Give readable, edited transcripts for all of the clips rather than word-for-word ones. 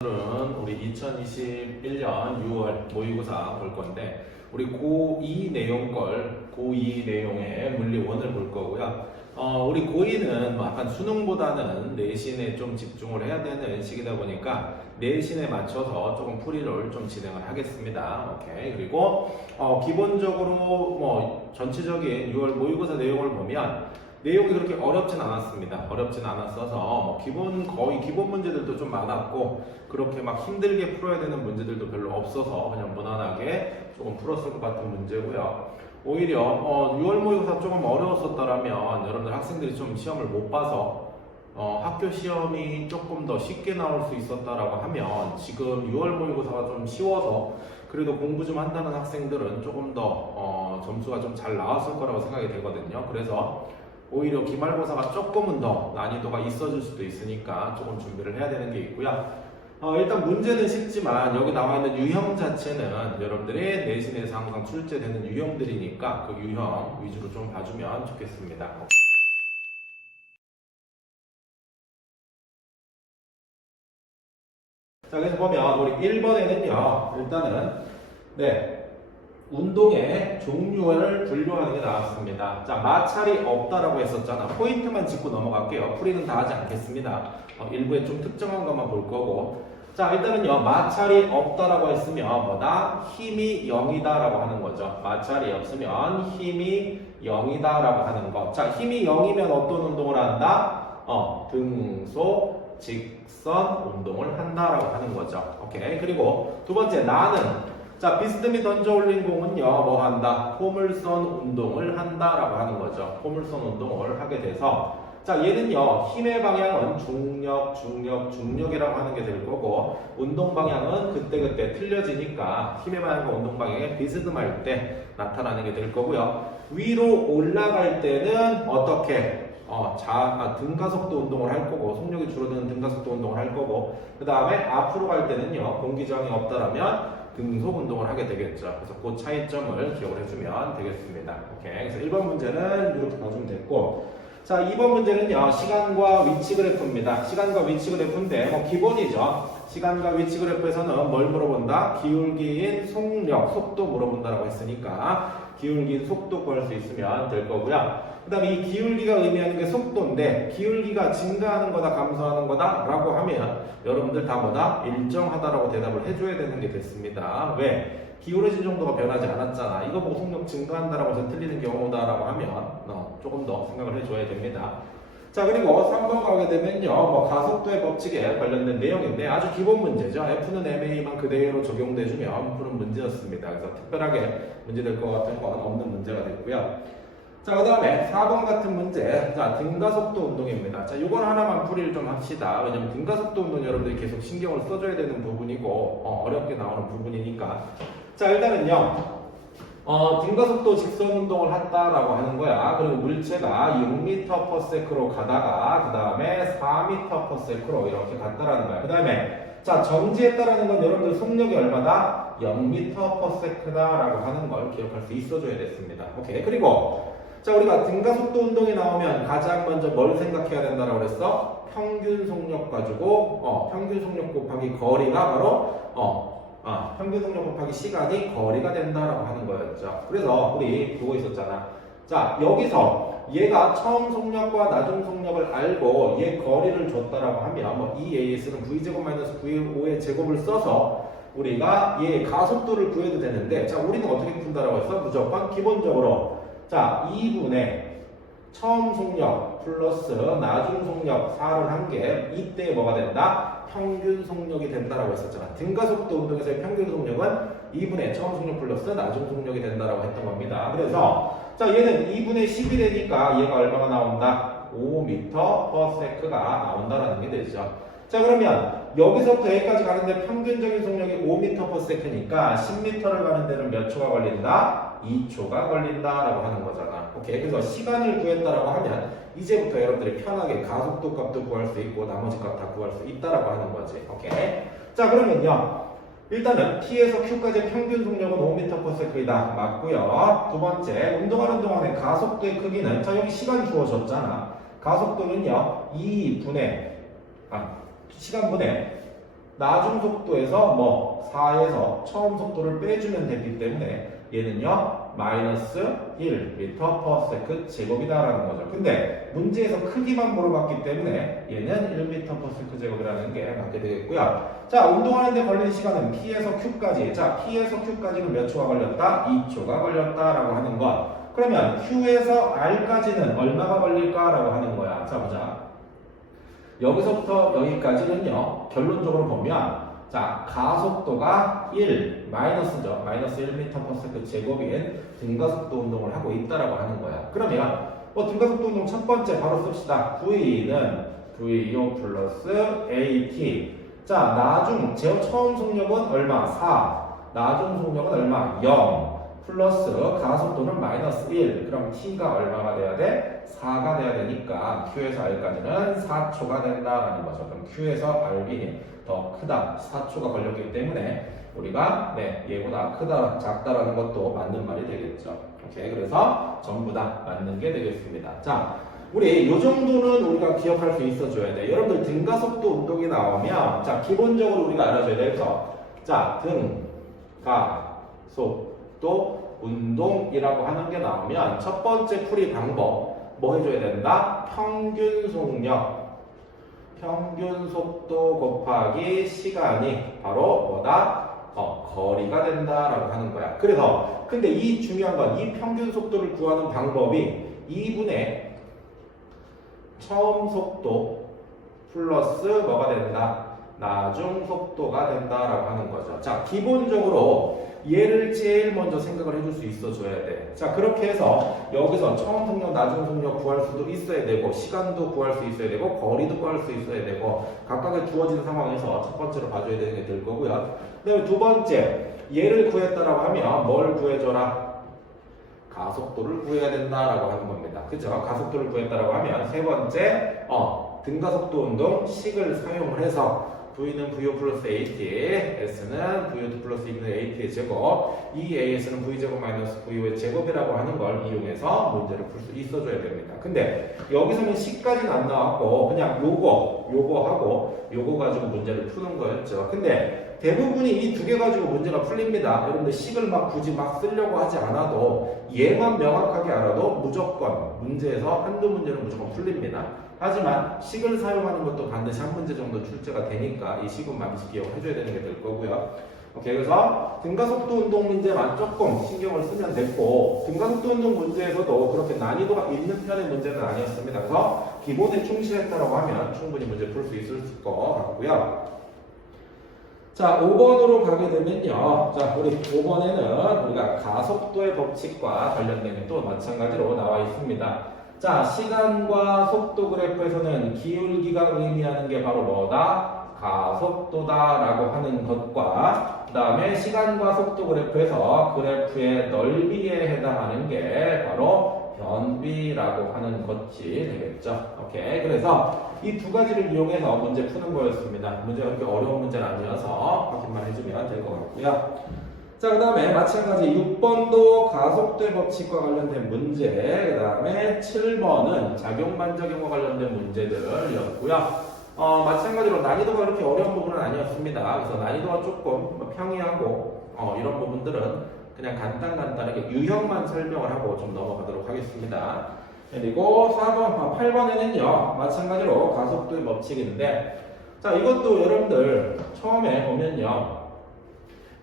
오늘은 우리 2021년 6월 모의고사 볼 건데 우리 고2 내용의 물리 1을 볼 거고요. 우리 고2는 약간 수능보다는 내신에 좀 집중을 해야 되는 시기다 보니까 내신에 맞춰서 조금 풀이를 좀 진행을 하겠습니다. 오케이. 그리고 기본적으로 전체적인 6월 모의고사 내용을 보면 내용이 그렇게 어렵진 않았습니다. 어렵진 않았어서 거의 기본 문제들도 좀 많았고 그렇게 막 힘들게 풀어야 되는 문제들도 별로 없어서 그냥 무난하게 조금 풀었을 것 같은 문제고요. 오히려 6월 모의고사 조금 어려웠었더라면 여러분들 학생들이 좀 시험을 못 봐서 학교 시험이 조금 더 쉽게 나올 수 있었다라고 하면 지금 6월 모의고사가 좀 쉬워서 그래도 공부 좀 한다는 학생들은 조금 더 점수가 좀 잘 나왔을 거라고 생각이 되거든요. 그래서 오히려 기말고사가 조금은 더 난이도가 있어질 수도 있으니까 조금 준비를 해야 되는 게 있고요. 일단 문제는 쉽지만 여기 나와 있는 유형 자체는 여러분들의 내신에서 항상 출제되는 유형들이니까 그 유형 위주로 좀 봐주면 좋겠습니다. 자, 그래서 보면 우리 1번에는요, 일단은 운동의 종류를 분류하는 게 나왔습니다. 자, 마찰이 없다라고 했었잖아. 포인트만 짚고 넘어갈게요. 풀이는 다 하지 않겠습니다. 일부에 좀 특정한 것만 볼 거고. 자, 일단은요, 마찰이 없다라고 했으면 뭐다? 힘이 0이다라고 하는 거죠. 마찰이 없으면 힘이 0이다라고 하는 거. 자, 힘이 0이면 어떤 운동을 한다? 등속, 직선 운동을 한다라고 하는 거죠. 오케이. 그리고 두 번째, 나는 자, 비스듬히 던져 올린 공은요, 뭐 한다? 포물선 운동을 한다라고 하는 거죠. 포물선 운동을 하게 돼서, 자, 얘는요, 힘의 방향은 중력이라고 하는 게 될 거고, 운동 방향은 그때그때 틀려지니까 힘의 방향과 운동 방향이 비스듬할 때 나타나는 게 될 거고요. 위로 올라갈 때는 어떻게? 등가속도 운동을 할 거고, 속력이 줄어드는 등가속도 운동을 할 거고, 그 다음에 앞으로 갈 때는요, 공기저항이 없다라면 등속 운동을 하게 되겠죠. 그래서 그 차이점을 기억을 해주면 되겠습니다. 오케이. 그래서 1번 문제는 이렇게 봐주면 됐고, 자, 2번 문제는요, 시간과 위치 그래프입니다. 시간과 위치 그래프인데, 기본이죠. 시간과 위치 그래프에서는 뭘 물어본다? 기울기인 속력, 속도 물어본다라고 했으니까, 기울기인 속도 구할 수 있으면 될 거고요. 그 다음에 이 기울기가 의미하는 게 속도인데 기울기가 증가하는 거다 감소하는 거다 라고 하면 여러분들 다 뭐다? 일정하다라고 대답을 해줘야 되는 게 됐습니다. 왜? 기울어진 정도가 변하지 않았잖아. 이거 보고 속력 증가한다라고 해서 틀리는 경우다라고 하면 조금 더 생각을 해줘야 됩니다. 자, 그리고 3번 가게 되면요, 가속도의 법칙에 관련된 내용인데 아주 기본 문제죠. F는 MA만 그대로 적용돼주면 푸는 문제였습니다. 그래서 특별하게 문제될 것 같은 건 없는 문제가 됐고요. 자, 그 다음에 4번 같은 문제. 자, 등가속도 운동입니다. 자, 요건 하나만 풀이를 좀 합시다. 왜냐면 등가속도 운동 여러분들이 계속 신경을 써줘야 되는 부분이고, 어렵게 나오는 부분이니까. 자, 일단은요, 등가속도 직선 운동을 한다라고 하는 거야. 그리고 물체가 6m/s로 가다가, 그 다음에 4m/s로 이렇게 갔다라는 거야. 그 다음에, 자, 정지했다라는 건 여러분들 속력이 얼마다? 0m/s다라고 하는 걸 기억할 수 있어줘야 됐습니다. 오케이. 그리고, 자, 우리가 등가속도 운동이 나오면 가장 먼저 뭘 생각해야 된다라고 그랬어? 평균 속력 가지고, 평균 속력 곱하기 거리가 바로, 평균 속력 곱하기 시간이 거리가 된다라고 하는 거였죠. 그래서 우리 그거 있었잖아. 자, 여기서 얘가 처음 속력과 나중 속력을 알고 얘 거리를 줬다라고 하면 EAS는 V제곱 마이너스 V5의 제곱을 써서 우리가 얘 가속도를 구해도 되는데, 자, 우리는 어떻게 푼다라고 했어? 무조건 기본적으로 자, 2분의 처음 속력 플러스 나중 속력 4를 한 게 이때 뭐가 된다? 평균 속력이 된다라고 했었잖아. 등가속도 운동에서의 평균 속력은 2분의 처음 속력 플러스 나중 속력이 된다라고 했던 겁니다. 그래서 자, 얘는 2분의 10이 되니까 얘가 얼마가 나온다? 5m/s가 나온다라는 게 되죠. 자, 그러면 여기서부터 여기까지 가는데 평균적인 속력이 5m/s니까 10m를 가는 데는 몇 초가 걸린다? 2초가 걸린다라고 하는 거잖아. 오케이. 그래서 시간을 구했다라고 하면 이제부터 여러분들이 편하게 가속도 값도 구할 수 있고 나머지 값 다 구할 수 있다라고 하는 거지. 오케이. 자, 그러면요. 일단은 T에서 Q까지의 평균 속력은 5m/s이다. 맞고요. 두 번째, 운동하는 동안의 가속도의 크기는, 자, 여기 시간 주어졌잖아. 가속도는요, 시간분의 나중 속도에서 뭐 4에서 처음 속도를 빼주면 되기 때문에 얘는요 마이너스 1m per second 제곱이다라는 거죠. 근데 문제에서 크기만 물어봤기 때문에 얘는 1m per second 제곱이라는 게 맞게 되겠고요. 자, 운동하는데 걸리는 시간은 P에서 Q까지. 자, P에서 Q까지는 몇 초가 걸렸다? 2초가 걸렸다라고 하는 것. 그러면 Q에서 R까지는 얼마가 걸릴까라고 하는 거야. 자, 보자. 여기서부터 여기까지는요, 결론적으로 보면, 자, 가속도가 1, 마이너스죠. 마이너스 1m per second 제곱인 등가속도 운동을 하고 있다라고 하는 거야. 그러면, 등가속도 운동 첫 번째 바로 씁시다. V는 VO 플러스 AT. 자, 나중, 처음 속력은 얼마? 4. 나중 속력은 얼마? 0. 플러스 가속도는 마이너스 1. 그럼 T가 얼마가 돼야 돼? 4가 돼야 되니까 Q에서 R까지는 4초가 된다라는 거죠. 그럼 Q에서 R이 더 크다. 4초가 걸렸기 때문에 우리가 얘보다 크다, 작다라는 것도 맞는 말이 되겠죠. 오케이. 그래서 전부 다 맞는 게 되겠습니다. 자, 우리 요 정도는 우리가 기억할 수 있어줘야 돼. 여러분들 등가속도 운동이 나오면 자, 기본적으로 우리가 알아줘야 돼서 자, 등가속도 운동이라고 하는 게 나오면 첫 번째 풀이 방법 뭐 해줘야 된다? 평균 속력, 평균 속도 곱하기 시간이 바로 뭐다? 거리가 된다라고 하는 거야. 그래서 근데 이 중요한 건 이 평균 속도를 구하는 방법이 2분의 처음 속도 플러스 뭐가 된다? 나중 속도가 된다라고 하는 거죠. 자, 기본적으로 얘를 제일 먼저 생각을 해줄 수 있어줘야 돼. 자, 그렇게 해서 여기서 처음 속력, 나중 속력 구할 수도 있어야 되고 시간도 구할 수 있어야 되고 거리도 구할 수 있어야 되고 각각의 주어진 상황에서 첫 번째로 봐줘야 되는 게 될 거고요. 그 다음에 두 번째, 얘를 구했다라고 하면 뭘 구해줘라? 가속도를 구해야 된다라고 하는 겁니다. 그죠? 가속도를 구했다라고 하면 세 번째, 등가속도 운동 식을 사용을 해서 V는 VO 플러스 AT, S는 VO2 플러스 2분의 AT의 제곱, 이 AS는 V제곱 마이너스 VO의 제곱이라고 하는 걸 이용해서 문제를 풀 수 있어줘야 됩니다. 근데 여기서는 식까지는 안 나왔고 그냥 요거하고 요거 가지고 문제를 푸는 거였죠. 근데 대부분이 이 두 개 가지고 문제가 풀립니다. 여러분들 식을 막 굳이 막 쓰려고 하지 않아도 얘만 명확하게 알아도 무조건 문제에서 한두 문제는 무조건 풀립니다. 하지만 식을 사용하는 것도 반드시 한 문제 정도 출제가 되니까 이 식은 반드시 기억해줘야 되는 게 될 거고요. 오케이, 그래서 등가속도 운동 문제만 조금 신경을 쓰면 됐고 등가속도 운동 문제에서도 그렇게 난이도가 있는 편의 문제는 아니었습니다. 그래서 기본에 충실했다고 하면 충분히 문제 풀 수 있을 것 같고요. 자, 5번으로 가게 되면요. 자, 우리 5번에는 우리가 가속도의 법칙과 관련된 게 또 마찬가지로 나와 있습니다. 자, 시간과 속도 그래프에서는 기울기가 의미하는 게 바로 뭐다? 가속도다라고 하는 것과 그 다음에 시간과 속도 그래프에서 그래프의 넓이에 해당하는 게 바로 변비라고 하는 것이 되겠죠. 오케이. 그래서 이 두 가지를 이용해서 문제 푸는 거였습니다. 문제가 그렇게 어려운 문제는 아니어서 확인만 해주면 될 것 같고요. 자, 그 다음에 마찬가지 6번도 가속도의 법칙과 관련된 문제, 그 다음에 7번은 작용반작용과 관련된 문제들이었고요. 마찬가지로 난이도가 그렇게 어려운 부분은 아니었습니다. 그래서 난이도가 조금 평이하고 이런 부분들은 그냥 간단하게 유형만 설명을 하고 좀 넘어가도록 하겠습니다. 그리고 8번에는요 마찬가지로 가속도의 법칙인데, 자, 이것도 여러분들 처음에 보면요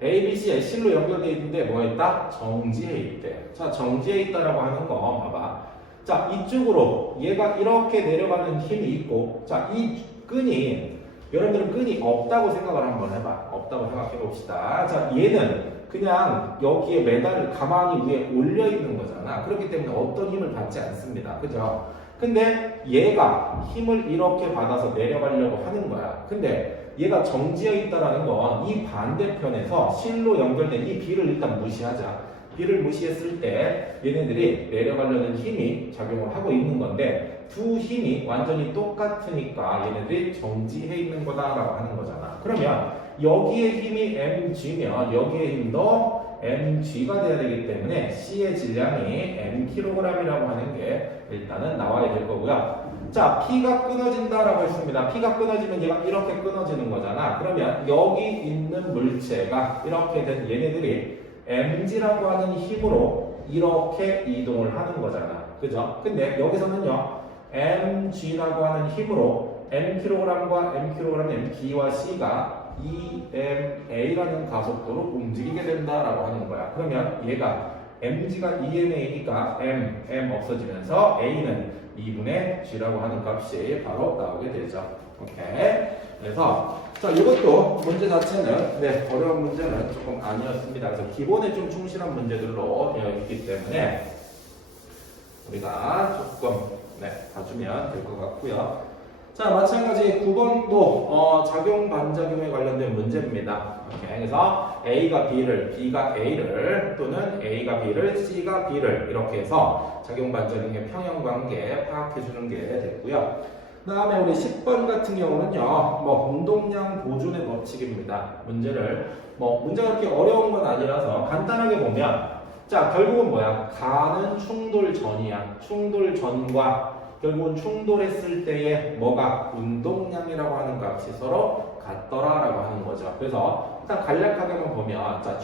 ABC에 실로 연결되어 있는데 뭐가 있다? 정지해 있대. 자, 정지해 있다라고 하는 거 봐봐. 자, 이쪽으로 얘가 이렇게 내려가는 힘이 있고, 자, 이 끈이, 여러분들은 끈이 없다고 생각을 한번 해봐. 없다고 생각해 봅시다. 자, 얘는 그냥 여기에 매달을 가만히 위에 올려 있는 거잖아. 그렇기 때문에 어떤 힘을 받지 않습니다. 그죠? 근데 얘가 힘을 이렇게 받아서 내려가려고 하는 거야. 근데 얘가 정지해 있다라는 건 이 반대편에서 실로 연결된 이 B를 일단 무시하자. B를 무시했을 때 얘네들이 내려가려는 힘이 작용을 하고 있는 건데 두 힘이 완전히 똑같으니까 얘네들이 정지해 있는 거다라고 하는 거잖아. 그러면 여기에 힘이 mg면 여기에 힘도 mg가 돼야 되기 때문에 C의 질량이 mkg이라고 하는 게 일단은 나와야 될 거고요. 자, P가 끊어진다라고 했습니다. P가 끊어지면 얘가 이렇게 끊어지는 거잖아. 그러면 여기 있는 물체가 이렇게 된 얘네들이 mg라고 하는 힘으로 이렇게 이동을 하는 거잖아. 그죠? 근데 여기서는요, mg라고 하는 힘으로 mkg과 mkg, mB와 C가 EMA라는 가속도로 움직이게 된다라고 하는 거야. 그러면 얘가 mg가 EMA니까 m 없어지면서 A는 2분의 G라고 하는 값이 바로 나오게 되죠. 오케이. 그래서 자, 이것도 문제 자체는 어려운 문제는 조금 아니었습니다. 그래서 기본에 좀 충실한 문제들로 되어 있기 때문에 우리가 조금 봐주면 될 것 같고요. 자, 마찬가지 9번도 작용 반작용에 관련된 문제입니다. 오케이. 그래서 A가 B를, B가 A를 또는 A가 B를, C가 B를 이렇게 해서 작용 반작용의 평형 관계 파악해 주는 게 됐고요. 그 다음에 우리 10번 같은 경우는요, 운동량 보존의 법칙입니다. 문제가 그렇게 어려운 건 아니라서 간단하게 보면, 자, 결국은 뭐야? 가는 충돌전이야. 충돌전과 결국은 충돌했을 때의 뭐가? 운동량이라고 하는 값이 서로 같더라라고 하는 거죠. 그래서 일단 간략하게만 보면, 자,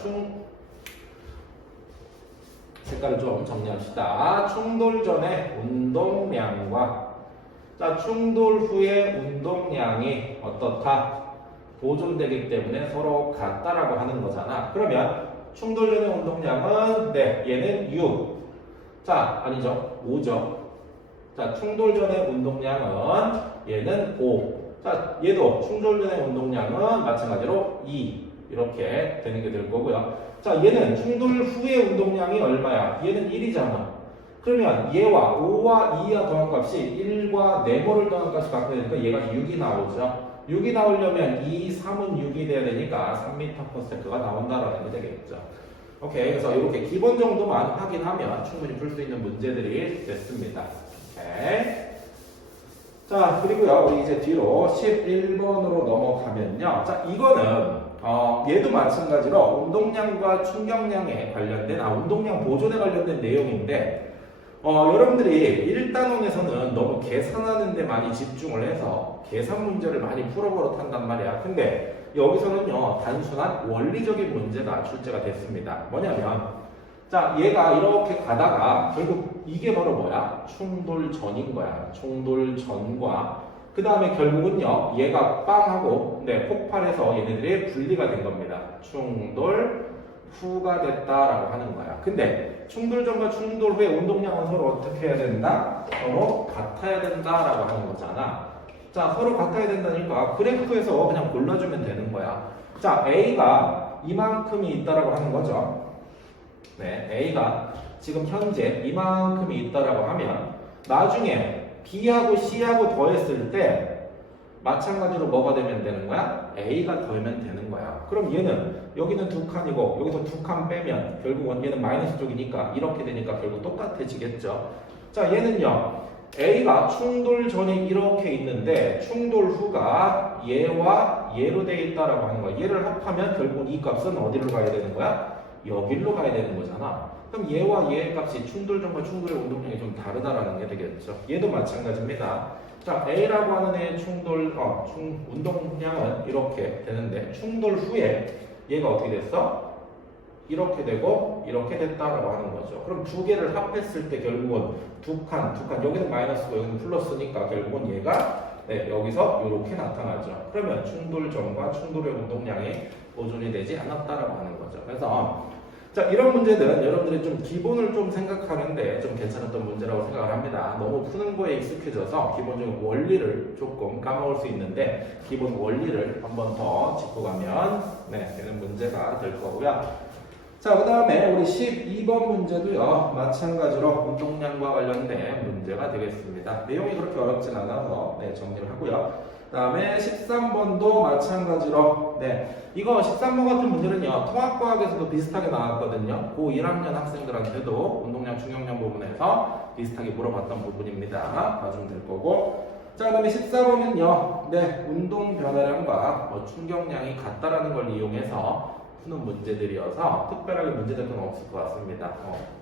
색깔을 좀 정리합시다. 충돌 전의 운동량과 자, 충돌 후의 운동량이 어떻다? 보존되기 때문에 서로 같다라고 하는 거잖아. 그러면 충돌 전의 운동량은 얘는 6. 자, 아니죠. 5죠. 자, 충돌 전의 운동량은 얘는 5. 자, 얘도 충돌 전의 운동량은 마찬가지로 2. 이렇게 되는 게 될 거고요. 자, 얘는 충돌 후의 운동량이 얼마야? 얘는 1이잖아. 그러면 얘와 5와 2와 더한 값이 1과 네모를 더한 값이 같아야 되니까 얘가 6이 나오죠. 6이 나오려면 2, 3은 6이 돼야 되니까 3m/s가 나온다라는 게 되겠죠. 오케이. 그래서 이렇게 기본 정도만 확인하면 충분히 풀 수 있는 문제들이 됐습니다. 오케이. 자, 그리고요, 우리 이제 뒤로 11번으로 넘어가면요. 자, 이거는 얘도 마찬가지로 운동량과 충격량에 관련된, 운동량 보존에 관련된 내용인데, 여러분들이 1단원에서는 너무 계산하는 데 많이 집중을 해서 계산 문제를 많이 풀어버릇한단 말이야. 근데 여기서는요, 단순한 원리적인 문제가 출제가 됐습니다. 뭐냐면, 자, 얘가 이렇게 가다가 결국 이게 바로 뭐야? 충돌전인 거야. 충돌전과 그 다음에 결국은요, 얘가 빵하고 폭발해서 얘네들이 분리가 된 겁니다. 충돌 후가 됐다라고 하는 거야. 근데 충돌 전과 충돌 후의 운동량은 서로 어떻게 해야 된다? 서로 같아야 된다라고 하는 거잖아. 자, 서로 같아야 된다니까 그래프에서 그냥 골라주면 되는 거야. 자, A가 이만큼이 있다라고 하는 거죠. A가 지금 현재 이만큼이 있다라고 하면 나중에 B하고 C하고 더했을 때 마찬가지로 뭐가 되면 되는 거야? A가 더하면 되는 거야. 그럼 얘는 여기는 두 칸이고 여기서 두 칸 빼면 결국은 얘는 마이너스 쪽이니까 이렇게 되니까 결국 똑같아지겠죠. 자, 얘는요. A가 충돌 전이 이렇게 있는데 충돌 후가 얘와 얘로 되어 있다라고 하는 거야. 얘를 합하면 결국 이 값은 어디로 가야 되는 거야? 여기로 가야 되는 거잖아. 그럼 얘와 얘의 값이 충돌 전과 충돌의 운동량이 좀 다르다라는 게 되겠죠. 얘도 마찬가지입니다. 자, A라고 하는 애의 운동량은 이렇게 되는데 충돌 후에 얘가 어떻게 됐어? 이렇게 되고 이렇게 됐다라고 하는 거죠. 그럼 두 개를 합했을 때 결국은 두 칸 여기는 마이너스고 여기는 플러스니까 결국은 얘가 여기서 이렇게 나타나죠. 그러면 충돌 전과 충돌의 운동량이 보존이 되지 않았다라고 하는 거죠. 그래서 자, 이런 문제들은 여러분들이 좀 기본을 좀 생각하는데 좀 괜찮았던 문제라고 생각을 합니다. 너무 푸는 거에 익숙해져서 기본적인 원리를 조금 까먹을 수 있는데 기본 원리를 한 번 더 짚고 가면 되는 문제가 될 거고요. 자, 그 다음에 우리 12번 문제도요, 마찬가지로 운동량과 관련된 문제가 되겠습니다. 내용이 그렇게 어렵진 않아서 정리를 하고요. 그 다음에 13번도 마찬가지로 이거 13번 같은 문제는요, 통합과학에서도 비슷하게 나왔거든요. 고 1학년 학생들한테도 운동량, 충격량 부분에서 비슷하게 물어봤던 부분입니다. 봐주면 될 거고. 자, 그 다음에 14번은요, 운동 변화량과 충격량이 같다라는 걸 이용해서 푸는 문제들이어서 특별하게 문제될 건 없을 것 같습니다.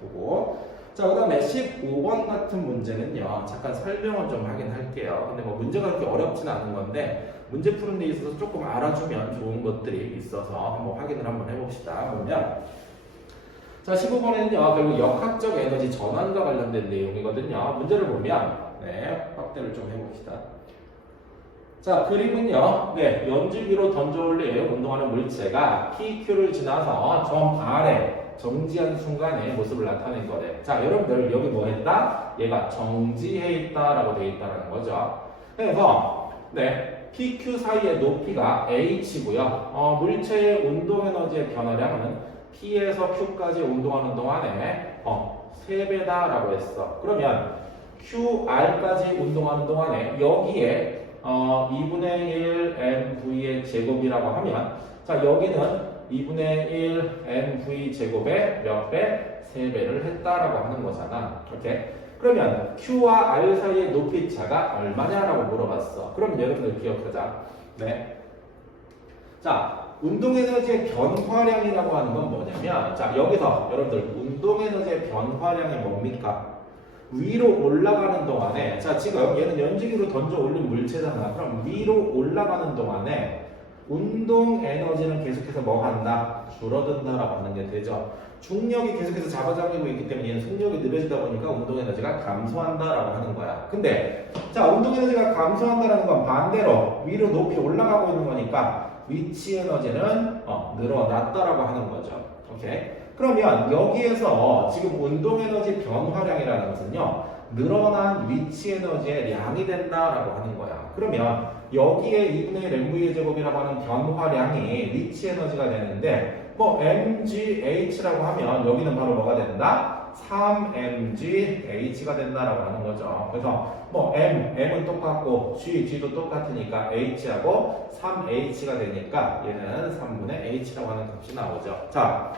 보고. 자, 그 다음에 15번 같은 문제는요, 잠깐 설명을 좀 하긴 할게요. 근데 뭐 문제가 그렇게 어렵진 않은 건데, 문제 푸는 데 있어서 조금 알아주면 좋은 것들이 있어서 한번 확인을 한번 해봅시다. 보면, 자, 15번에는요, 결국 역학적 에너지 전환과 관련된 내용이거든요. 문제를 보면, 네, 확대를 좀 해봅시다. 자, 그림은요, 네, 연주기로 던져 올린 운동하는 물체가 PQ를 지나서 점 R에 정지한 순간의 모습을 나타낸 거래. 자, 여러분들 여기 뭐 했다? 얘가 정지해 있다라고 되어 있다는 거죠. 그래서 네, PQ 사이의 높이가 h고요. 물체의 운동 에너지의 변화량은 P에서 Q까지 운동하는 동안에 3배다라고 했어. 그러면 QR까지 운동하는 동안에 여기에 2분의 1 mv의 제곱이라고 하면, 자, 여기는 2분의 1 mv 제곱에 몇 배? 3배를 했다라고 하는 거잖아. 이렇게. 그러면 Q와 R 사이의 높이 차가 얼마냐라고 물어봤어. 그럼 여러분들 기억하자. 네. 자, 운동 에너지의 변화량이라고 하는 건 뭐냐면, 자, 여기서 여러분들 운동 에너지의 변화량이 뭡니까? 위로 올라가는 동안에, 자, 지금 얘는 연지기로 던져 올린 물체잖아. 그럼 위로 올라가는 동안에 운동 에너지는 계속해서 뭐 한다? 줄어든다라고 하는 게 되죠. 중력이 계속해서 잡아당기고 있기 때문에 얘는 속력이 느려지다 보니까 운동 에너지가 감소한다라고 하는 거야. 근데 자, 운동 에너지가 감소한다라는 건 반대로 위로 높이 올라가고 있는 거니까 위치 에너지는 늘어났다라고 하는 거죠. 오케이? 그러면 여기에서 지금 운동 에너지 변화량이라는 것은요, 늘어난 위치 에너지의 양이 된다라고 하는 거야. 그러면 여기에 2분의 1 mv의 제곱이라고 하는 변화량이 위치 에너지가 되는데, 뭐 mgh라고 하면 여기는 바로 뭐가 된다? 3mgh가 된다라고 하는 거죠. 그래서 뭐 m은 똑같고 g도 똑같으니까 h하고 3h가 되니까 얘는 3분의 h라고 하는 값이 나오죠. 자,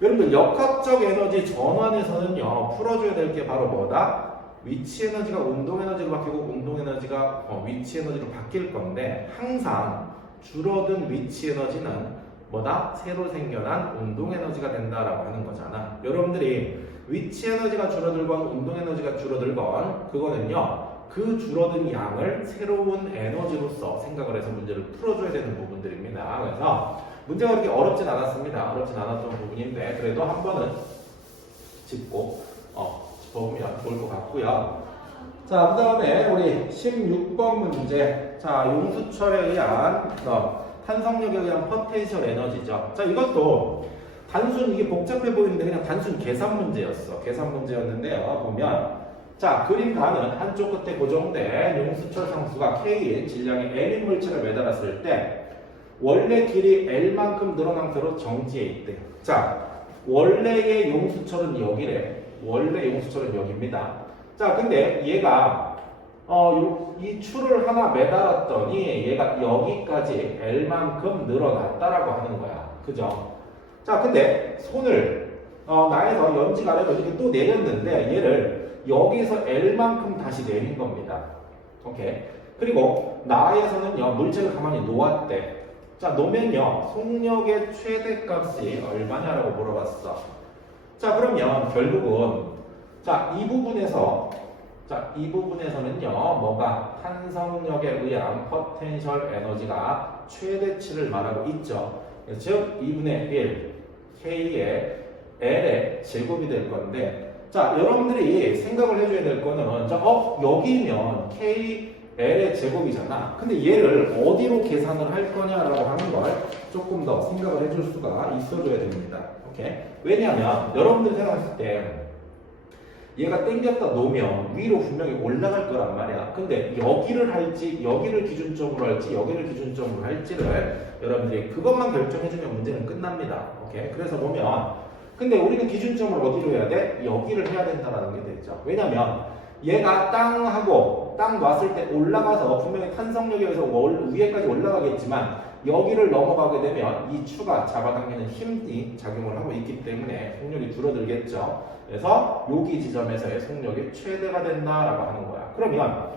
여러분들 역학적 에너지 전환에서는요, 풀어줘야 될 게 바로 뭐다? 위치 에너지가 운동 에너지로 바뀌고 운동 에너지가 위치 에너지로 바뀔 건데, 항상 줄어든 위치 에너지는 뭐다? 새로 생겨난 운동 에너지가 된다라고 하는 거잖아. 여러분들이 위치 에너지가 줄어들건 운동 에너지가 줄어들건 그거는요, 그 줄어든 양을 새로운 에너지로서 생각을 해서 문제를 풀어줘야 되는 부분들입니다. 그래서 문제가 그렇게 어렵진 않았습니다. 어렵진 않았던 부분인데 그래도 한 번은 짚고 짚어보면 좋을 것 같고요. 자, 그 다음에 우리 16번 문제. 자, 용수철에 의한 탄성력에 의한 포텐셜 에너지죠. 자, 이것도 단순, 이게 복잡해 보이는데 그냥 단순 계산 문제였어. 계산 문제였는데요. 보면 자, 그림가는 한쪽 끝에 고정된 용수철 상수가 K인 질량의 L인 물체를 매달았을 때 원래 길이 L만큼 늘어난 상태로 정지해 있대. 자, 원래의 용수철은 여기래. 원래 용수철은 여기입니다. 자, 근데 얘가 이 줄을 하나 매달았더니 얘가 여기까지 L만큼 늘어났다라고 하는 거야. 그죠? 자, 근데 손을 나에서 연지 아래로 이렇게 또 내렸는데 얘를 여기서 L만큼 다시 내린 겁니다. 오케이. 그리고 나에서는요, 물체를 가만히 놓았대. 자, 놓으면요, 속력의 최대값이 얼마냐라고 물어봤어. 자, 그러면 결국은 자, 이 부분에서는요, 뭐가 탄성력에 의한 포텐셜 에너지가 최대치를 말하고 있죠. 즉 2분의 1 K의 L의 제곱이 될 건데, 자, 여러분들이 생각을 해줘야 될 거는 여기면 K L의 제곱이잖아. 근데 얘를 어디로 계산을 할 거냐라고 하는 걸 조금 더 생각을 해줄 수가 있어줘야 됩니다. 오케이? 왜냐하면 여러분들이 생각했을 때 얘가 당겼다 놓으면 위로 분명히 올라갈 거란 말이야. 근데 여기를 할지, 여기를 기준점으로 할지, 여기를 기준점으로 할지를 여러분들이 그것만 결정해주면 문제는 끝납니다. 오케이? 그래서 보면, 근데 우리는 기준점을 어디로 해야 돼? 여기를 해야 된다는 게 되죠. 왜냐면 얘가 땅 놨을 때 올라가서 분명히 탄성력에 의해서 위에까지 올라가겠지만 여기를 넘어가게 되면 이 추가 잡아당기는 힘이 작용을 하고 있기 때문에 속력이 줄어들겠죠. 그래서 여기 지점에서의 속력이 최대가 된다라고 하는 거야. 그러면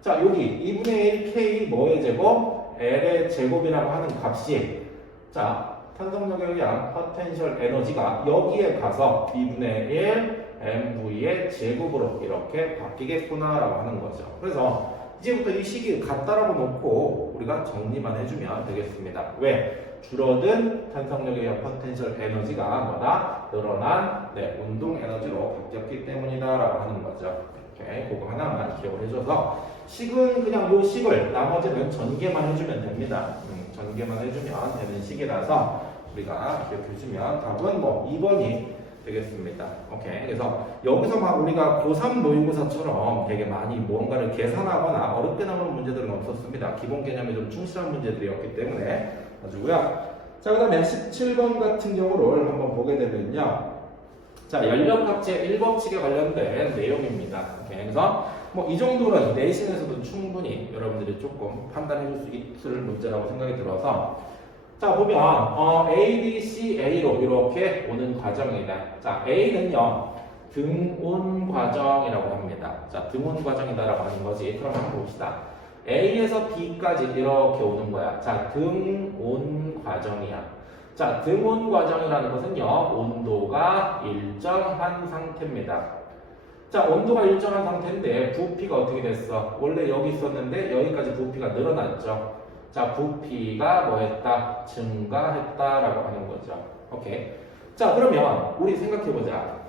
자, 여기 2분의 1 K 뭐의 제곱? L의 제곱이라고 하는 값이 자, 탄성력에 의한 포텐셜 에너지가 여기에 가서 2분의 1 mv의 제곱으로 이렇게 바뀌겠구나라고 하는 거죠. 그래서 이제부터 이 식이 같다라고 놓고 우리가 정리만 해주면 되겠습니다. 왜? 줄어든 탄성력에 의한 포텐셜 에너지가 뭐다? 늘어난 운동 에너지로 바뀌었기 때문이다라고 하는 거죠. 이렇게 그거 하나만 기억을 해줘서 식은 그냥 요 식을 나머지는 전개만 해주면 됩니다. 전개만 해주면 되는 식이라서 우리가 기억해주면 답은 뭐 2번이 되겠습니다. 오케이. 그래서 여기서 막 우리가 고3 모의고사처럼 되게 많이 뭔가를 계산하거나 어렵게 나오는 문제들은 없었습니다. 기본 개념에 좀 충실한 문제들이었기 때문에 가지고요. 자, 그 다음에 17번 같은 경우를 한번 보게 되면요. 자, 연력학제 1법칙에 관련된 내용입니다. 오케이. 그래서 뭐 이 정도는 내신에서도 충분히 여러분들이 조금 판단해 줄 수 있을 문제라고 생각이 들어서 자, 보면 A, B, C, A로 이렇게 오는 과정이다. 자, A는요. 등온 과정이라고 합니다. 자, 등온 과정이다라고 하는 거지. 그럼 한번 봅시다. A에서 B까지 이렇게 오는 거야. 자, 등온 과정이야. 자, 등온 과정이라는 것은요. 온도가 일정한 상태입니다. 자, 온도가 일정한 상태인데 부피가 어떻게 됐어? 원래 여기 있었는데 여기까지 부피가 늘어났죠. 자, 부피가 뭐 했다? 증가했다라고 하는 거죠. 오케이. 자, 그러면 우리 생각해보자.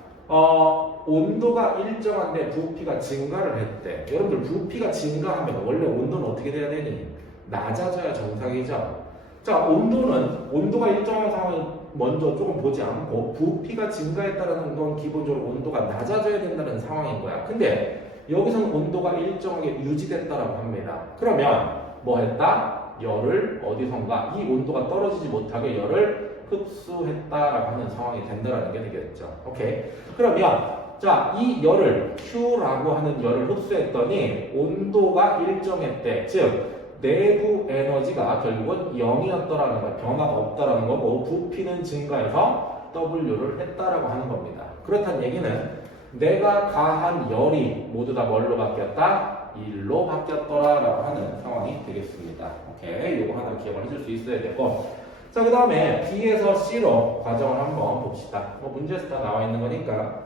온도가 일정한데 부피가 증가를 했대. 여러분들 부피가 증가하면 원래 온도는 어떻게 돼야 되니? 낮아져야 정상이죠. 자, 온도가 일정한 상황을 먼저 조금 보지 않고 부피가 증가했다는 건 기본적으로 온도가 낮아져야 된다는 상황인 거야. 근데 여기서는 온도가 일정하게 유지됐다라고 합니다. 그러면 뭐 했다? 열을 어디선가 이 온도가 떨어지지 못하게 열을 흡수했다라고 하는 상황이 된다라는 게 되겠죠. 오케이. 그러면 자, 이 열을 Q라고 하는 열을 흡수했더니 온도가 일정했대. 즉 내부 에너지가 결국은 0이었더라는 거야. 변화가 없다라는 거고 부피는 증가해서 W를 했다라고 하는 겁니다. 그렇다는 얘기는 내가 가한 열이 모두 다 뭘로 바뀌었다? 1로 바뀌었더라라고 하는 상황이 되겠습니다. 오케이, 요거 하나 기억을 해줄 수 있어야 되고, 자, 그 다음에 B에서 C로 과정을 한번 봅시다. 뭐 문제에서 다 나와 있는 거니까.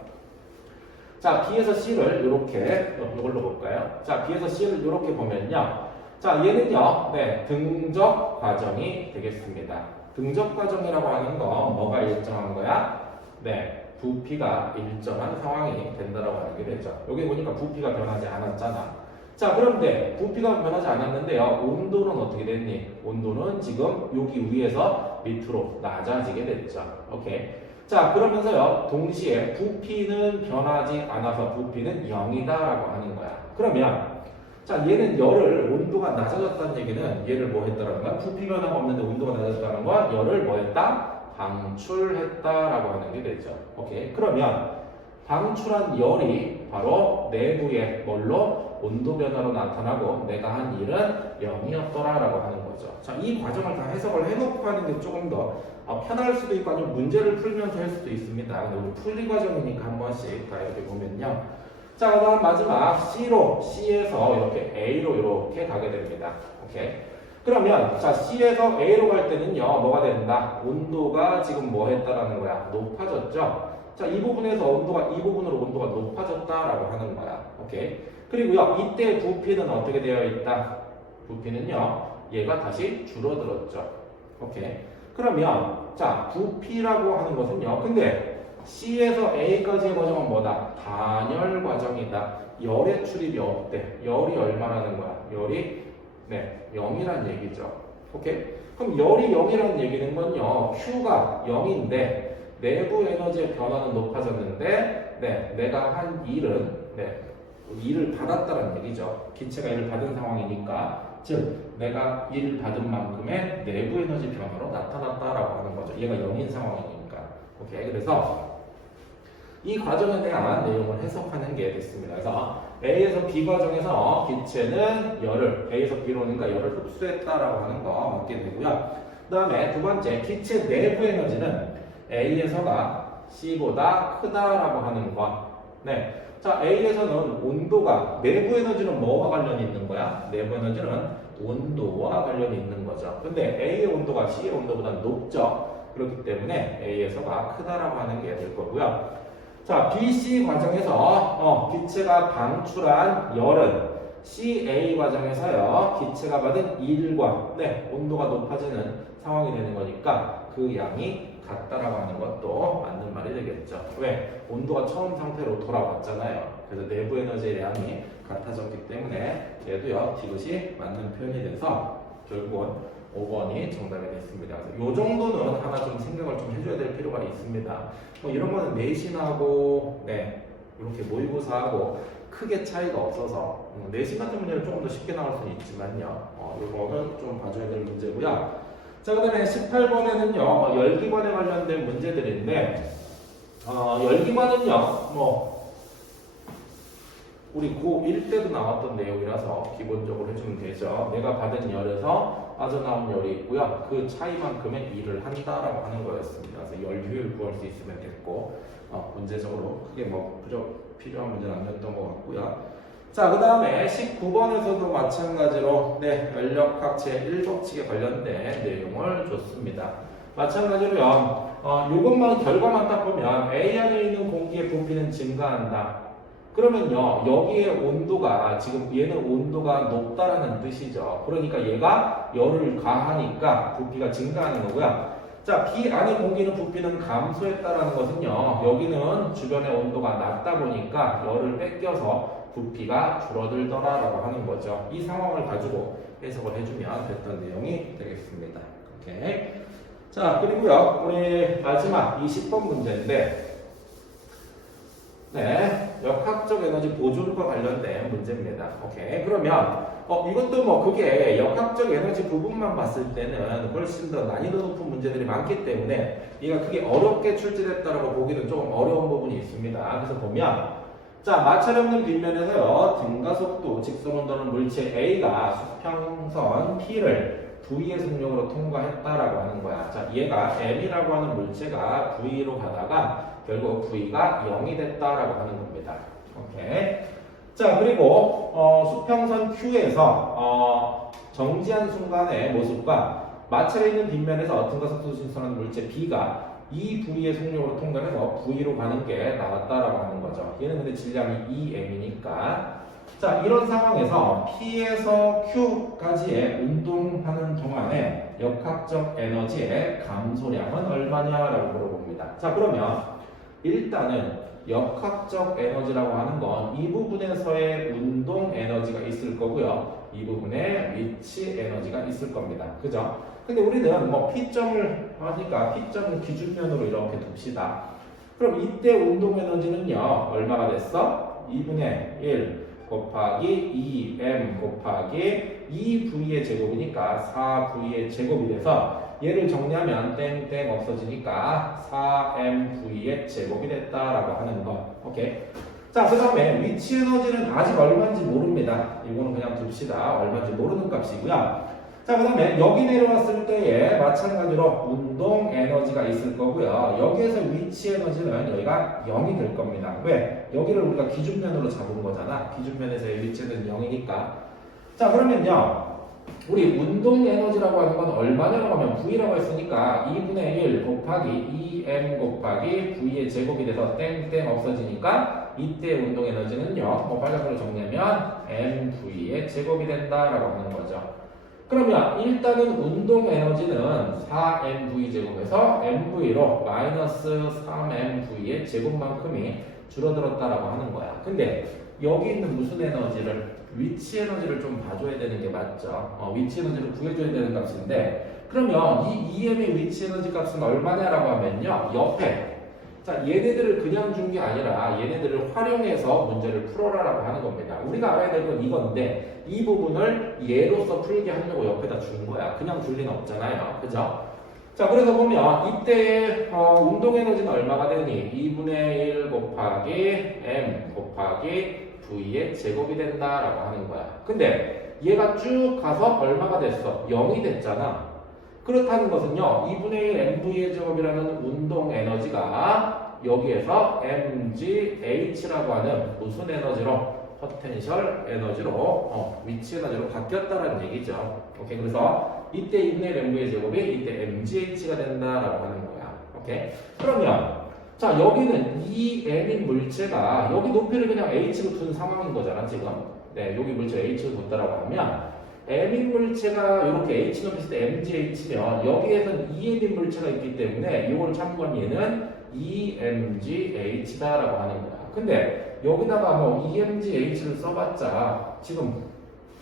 자, B에서 C를 이렇게 이걸로 볼까요? 자, B에서 C를 이렇게 보면요. 자, 얘는요, 등적 과정이 되겠습니다. 등적 과정이라고 하는 거 뭐가 일정한 거야? 부피가 일정한 상황이 된다라고 알게 되죠. 여기 보니까 부피가 변하지 않았잖아. 자, 그런데 부피가 변하지 않았는데요. 온도는 어떻게 됐니? 온도는 지금 여기 위에서 밑으로 낮아지게 됐죠. 오케이. 자, 그러면서요. 동시에 부피는 변하지 않아서 부피는 0이다라고 하는 거야. 그러면 자, 얘는 열을 온도가 낮아졌다는 얘기는 얘를 뭐 했다라는 거야? 부피 변화가 없는데 온도가 낮아졌다는 거야? 열을 뭐 했다? 방출했다라고 하는 게 되죠. 오케이. 그러면 방출한 열이 바로 내부의 뭘로? 온도 변화로 나타나고 내가 한 일은 0이었더라라고 하는 거죠. 자, 이 과정을 다 해석을 해놓고 하는 게 조금 더 편할 수도 있고 아니면 문제를 풀면서 할 수도 있습니다. 근데 우리 풀이 과정이니까 한 번씩 다 이렇게 보면요. 자, 그다음 마지막 C에서 이렇게 A로 이렇게 가게 됩니다. 오케이. 그러면 자, C에서 A로 갈 때는요, 뭐가 된다? 온도가 지금 뭐 했다라는 거야? 높아졌죠? 자, 이 부분에서 이 부분으로 온도가 높아졌다라고 하는 거야. 오케이. 그리고요, 이때 부피는 어떻게 되어 있다? 부피는요, 얘가 다시 줄어들었죠. 오케이. 그러면, 자, 부피라고 하는 것은요, 근데 C에서 A까지의 과정은 뭐다? 단열 과정이다. 열의 출입이 없대. 열이 얼마라는 거야? 열이, 0이란 얘기죠. 오케이. 그럼 열이 0이라는 얘기는 건요, Q가 0인데, 내부 에너지의 변화는 높아졌는데, 내가 한 일은, 일을 받았다는 얘기죠. 기체가 일을 받은 상황이니까, 즉 내가 일을 받은 만큼의 내부 에너지 변화로 나타났다라고 하는 거죠. 얘가 0인 상황이니까. 오케이. 그래서 이 과정에 대한 내용을 해석하는 게 됐습니다. 그래서 A에서 B 과정에서 기체는 A에서 B로 오니까 열을 흡수했다라고 하는 거 맞게 되고요. 그 다음에 두 번째, 기체 내부 에너지는 A에서가 C보다 크다라고 하는 거. 자, A에서는 온도가, 내부 에너지는 뭐와 관련이 있는 거야? 내부 에너지는 온도와 관련이 있는 거죠. 근데 A의 온도가 C의 온도보다 높죠. 그렇기 때문에 A에서가 크다라고 하는 게 될 거고요. 자, BC 과정에서 기체가 방출한 열은 CA 과정에서요 기체가 받은 일과 온도가 높아지는 상황이 되는 거니까 그 양이 같다라고 하는 것도 맞는 말이 되겠죠. 왜? 온도가 처음 상태로 돌아왔잖아요. 그래서 내부 에너지의 양이 같아졌기 때문에 얘도요 디귿이 맞는 표현이 돼서 결국은 5번이 정답이 됐습니다. 그래서 이 정도는 하나 좀 생각을 좀 해줘야 될 필요가 있습니다. 뭐 이런 거는 내신하고 이렇게 모의고사하고 크게 차이가 없어서 내신 같은 문제는 조금 더 쉽게 나올 수는 있지만요. 이거는 좀 봐줘야 될 문제고요. 자, 그 다음에 18번에는요 열기관에 관련된 문제들인데 열기관은요 뭐 우리 고1 때도 나왔던 내용이라서 기본적으로 해주면 되죠. 내가 받은 열에서 빠져나온 열이 있고요. 그 차이만큼의 일을 한다라고 하는 거였습니다. 그래서 열 효율 구할 수 있으면 됐고 문제적으로 크게 뭐 필요한 문제는 아니었던 것 같고요. 자, 그 다음에 19번에서도 마찬가지로 연력학체 1법칙에 관련된 내용을 줬습니다. 마찬가지로요. 이것만 결과만 딱 보면 A 안에 있는 공기의 부피는 증가한다. 그러면요 여기에 온도가 지금 얘는 온도가 높다라는 뜻이죠. 그러니까 얘가 열을 가하니까 부피가 증가하는 거고요. 자, B 안의 공기는 부피는 감소했다라는 것은요 여기는 주변의 온도가 낮다 보니까 열을 뺏겨서 부피가 줄어들더라라고 하는 거죠. 이 상황을 가지고 해석을 해주면 됐던 내용이 되겠습니다. 오케이. 자, 그리고요 우리 마지막 20번 문제인데 역학적 에너지 보존과 관련된 문제입니다. 오케이. 그러면 이것도 뭐 그게 역학적 에너지 부분만 봤을 때는 훨씬 더 난이도 높은 문제들이 많기 때문에 얘가 크게 어렵게 출제됐다라고 보기는 조금 어려운 부분이 있습니다. 그래서 보면 자, 마찰이 없는 빗면에서요 등가속도 직선온도는 물체 A가 수평선 P를 V의 속력으로 통과했다라고 하는 거야. 자, 얘가 M이라고 하는 물체가 V로 가다가 결국 V가 0이 됐다라고 하는 겁니다. 오케이. 자, 그리고 수평선 Q에서 정지한 순간의 모습과 마찰에 있는 빗면에서 등가속도 직선하는 물체 B가 이 V의 속력으로 통과해서 V로 가는 게 나왔다라고 하는 거죠. 얘는 근데 질량이 2m이니까 자, 이런 상황에서 P에서 Q까지의 운동하는 동안에 역학적 에너지의 감소량은 얼마냐라고 물어봅니다. 자, 그러면 일단은 역학적 에너지라고 하는 건 이 부분에서의 운동 에너지가 있을 거고요. 이 부분에 위치 에너지가 있을 겁니다. 그죠? 근데 우리는 뭐 P점을 하니까 P점을 기준면으로 이렇게 둡시다. 그럼 이때 운동 에너지는요, 얼마가 됐어? 2분의 1 곱하기 2m 곱하기 2v의 제곱이니까 4v의 제곱이 돼서 얘를 정리하면 땡땡 없어지니까 4mv의 제곱이 됐다라고 하는 거. 오케이. 자, 그 다음에 위치 에너지는 아직 얼마인지 모릅니다. 이거는 그냥 둡시다. 얼마인지 모르는 값이고요. 자, 그 다음에 여기 내려왔을 때에 마찬가지로 운동 에너지가 있을 거고요. 여기에서 위치 에너지는 여기가 0이 될 겁니다. 왜? 여기를 우리가 기준면으로 잡은 거잖아. 기준면에서의 위치는 0이니까. 자, 그러면요. 우리 운동 에너지라고 하는 건 얼마냐고 하면 V라고 했으니까 2분의 1 곱하기 2m 곱하기 V의 제곱이 돼서 땡땡 없어지니까 이때 운동 에너지는요. 뭐 빨간색으로 정리하면 mV의 제곱이 된다라고 하는 거죠. 그러면 일단은 운동 에너지는 4mv 제곱에서 mv로 마이너스 3mv의 제곱만큼이 줄어들었다라고 하는 거야. 근데 여기 있는 무슨 에너지를 위치 에너지를 좀 봐줘야 되는 게 맞죠. 위치 에너지를 구해줘야 되는 값인데 그러면 이 EM의 위치 에너지 값은 얼마냐라고 하면요. 옆에 자, 얘네들을 그냥 준 게 아니라 얘네들을 활용해서 문제를 풀어라라고 하는 겁니다. 우리가 알아야 될 건 이건데 이 부분을 예로서 풀게 하려고 옆에다 준 거야. 그냥 줄 리는 없잖아요. 그죠? 자, 그래서 보면 이때 운동 에너지는 얼마가 되니? 2분의 1 곱하기 m 곱하기 v의 제곱이 된다라고 하는 거야. 근데 얘가 쭉 가서 얼마가 됐어? 0이 됐잖아. 그렇다는 것은요, 2분의 1 mv의 제곱이라는 운동 에너지가 여기에서 mgh라고 하는 무슨 에너지로? 포텐셜 에너지로, 위치 에너지로 바뀌었다라는 얘기죠. 오케이. 그래서 이때 2분의 1 mv의 제곱이 이때 mgh가 된다라고 하는 거야. 오케이. 그러면 자, 여기는 이 M인 물체가 여기 높이를 그냥 H로 둔 상황인 거잖아, 지금. 네, 여기 물체 H로 뒀다라고 하면 M인 물체가 이렇게 H 높이 있을 때 MGH면 여기에서는 EM인 물체가 있기 때문에 이걸 참고한 얘는 EMGH다라고 하는 거야. 근데 여기다가 뭐 EMGH를 써봤자 지금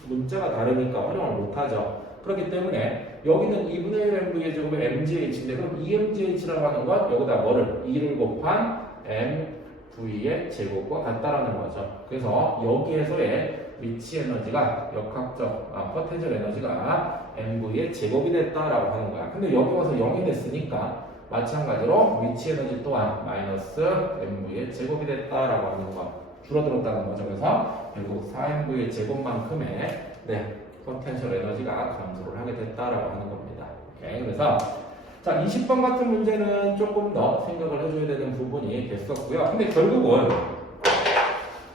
문자가 다르니까 활용을 못하죠. 그렇기 때문에 여기는 2분의 1 MV의 제곱의 MGH인데 그럼 EMGH라고 하는 건 여기다 뭐를 2를 곱한 MV의 제곱과 같다라는 거죠. 그래서 여기에서의 위치 에너지가 역학적 포텐셜 에너지가 MV의 제곱이 됐다라고 하는 거야. 근데 여기 와서 0이 됐으니까 마찬가지로 위치 에너지 또한 마이너스 MV의 제곱이 됐다라고 하는 거 줄어들었다는 거죠. 그래서 결국 4MV의 제곱만큼의 포텐셜 에너지가 감소를 하게 됐다라고 하는 겁니다. 오케이. 그래서 자 20번 같은 문제는 조금 더 생각을 해줘야 되는 부분이 됐었고요. 근데 결국은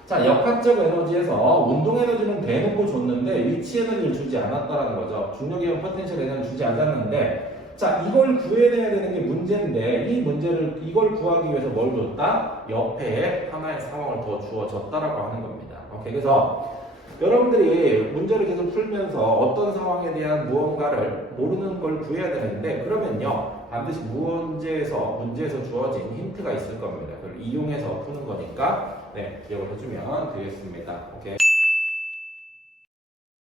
자 역학적 에너지에서 운동 에너지는 대놓고 줬는데 위치 에너지를 주지 않았다라는 거죠. 중력이온 포텐셜 에너지 주지 않았는데 자 이걸 구해내야 되는 게 문제인데 이 문제를 이걸 구하기 위해서 뭘 줬다? 옆에 하나의 상황을 더 주어졌다라고 하는 겁니다. 오케이. 그래서 여러분들이 문제를 계속 풀면서 어떤 상황에 대한 무언가를 모르는 걸 구해야 되는데 그러면요 반드시 문제에서 주어진 힌트가 있을 겁니다. 그걸 이용해서 푸는 거니까 기억을 해주면 되겠습니다. 오케이.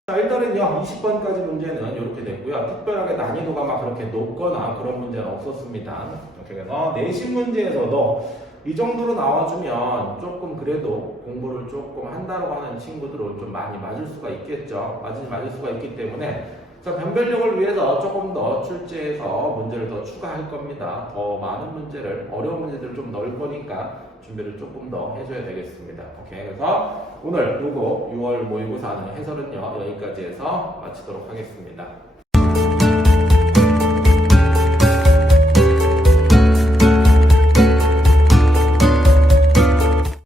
자 일단은요 20번까지 문제는 이렇게 됐고요. 특별하게 난이도가 막 그렇게 높거나 그런 문제는 없었습니다. 그래서 내신 문제에서도 이 정도로 나와주면 조금 그래도 공부를 조금 한다고 하는 친구들은 좀 많이 맞을 수가 있겠죠. 맞을 수가 있기 때문에 자 변별력을 위해서 조금 더 출제해서 문제를 더 추가할 겁니다. 더 많은 문제를 어려운 문제들을 좀 넣을 거니까 준비를 조금 더 해줘야 되겠습니다. 오케이. 그래서 오늘 요거 6월 모의고사는 해설은요 여기까지 해서 마치도록 하겠습니다.